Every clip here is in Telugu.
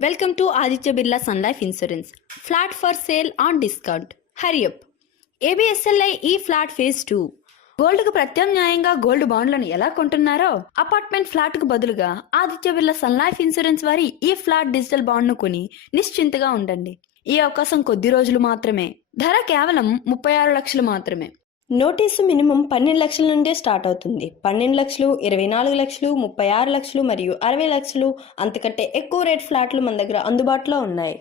Welcome to Aditya Birla Sun Life Insurance. Flat for sale on discount. Hurry up. ABSLI ఈ ఫ్లాట్ ఫేజ్ 2. గోల్డ్కు ప్రత్యామ్నాయంగా గోల్డ్ బాండ్లను ఎలా కొంటున్నారో అపార్ట్మెంట్ ఫ్లాట్కు బదులుగా Aditya Birla sun life insurance వారి ఈ ఫ్లాట్ డిజిటల్ బాండ్ను కొని నిశ్చింతగా ఉండండి. ఈ అవకాశం కొద్ది రోజులు మాత్రమే. ధర కేవలం 36 లక్షలు మాత్రమే. నోటీసు మినిమం 12 లక్షల నుండే స్టార్ట్ అవుతుంది. 12 లక్షలు, 24 లక్షలు, 36 లక్షలు మరియు 60 లక్షలు అంతకంటే ఎక్కువ రేట్ ఫ్లాట్లు మన దగ్గర అందుబాటులో ఉన్నాయి.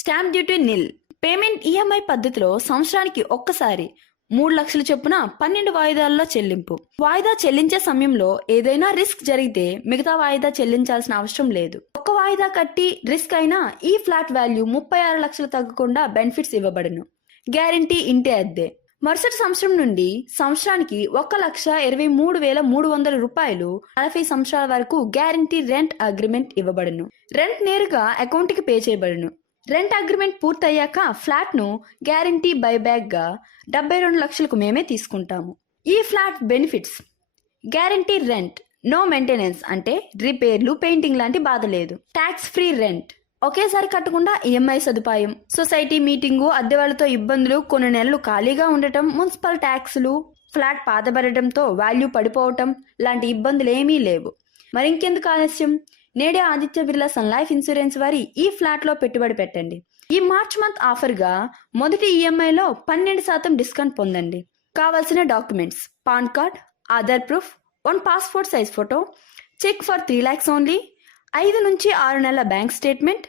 స్టాంప్ డ్యూటీ నిల్. పేమెంట్ ఈఎంఐ పద్ధతిలో సంవత్సరానికి ఒక్కసారి 3 లక్షల చొప్పున 12 వాయిదాల్లో చెల్లింపు. వాయిదా చెల్లించే సమయంలో ఏదైనా రిస్క్ జరిగితే మిగతా వాయిదా చెల్లించాల్సిన అవసరం లేదు. ఒక్క వాయిదా కట్టి రిస్క్ అయినా ఈ ఫ్లాట్ వాల్యూ 36 లక్షలు తగ్గకుండా బెనిఫిట్స్ ఇవ్వబడును. గ్యారంటీ ఇంటి అద్దె. మరుసటి సంవత్సరం నుండి సంవత్సరానికి 1,23,300 రూపాయలు 40 సంవత్సరాల వరకు గ్యారంటీ రెంట్ అగ్రిమెంట్ ఇవ్వబడును. రెంట్ నేరుగా అకౌంట్ కి పే చేయబడును. రెంట్ అగ్రిమెంట్ పూర్తయ్యాక ఫ్లాట్ ను గ్యారంటీ బైబ్యాక్ గా 72 లక్షలకు మేమే తీసుకుంటాము. ఈ flat benefits: guarantee rent, no maintenance అంటే రిపేర్లు, పెయింటింగ్ లాంటి బాధ లేదు. ట్యాక్స్ ఫ్రీ రెంట్, ఒకేసారి కట్టకుండా ఈఎంఐ సదుపాయం. సొసైటీ మీటింగు, అద్దె వాళ్ళతో ఇబ్బందులు, కొన్ని నెలలు ఖాళీగా ఉండటం, మున్సిపల్ ట్యాక్సులు, ఫ్లాట్ పాతబడటంతో వాల్యూ పడిపోవటం లాంటి ఇబ్బందులు ఏమీ లేవు. మరింకెందుకు ఆలస్యం? నేడే Aditya Birla sun life insurance వారి ఈ ఫ్లాట్ లో పెట్టుబడి పెట్టండి. ఈ మార్చ్ మంత్ ఆఫర్ గా మొదటి ఈఎంఐలో 12% డిస్కౌంట్ పొందండి. కావాల్సిన documents: PAN card, Aadhaar proof, 1 passport size photo, check for 3 lakhs only, 5 నుంచి 6 నెలల బ్యాంక్ స్టేట్మెంట్,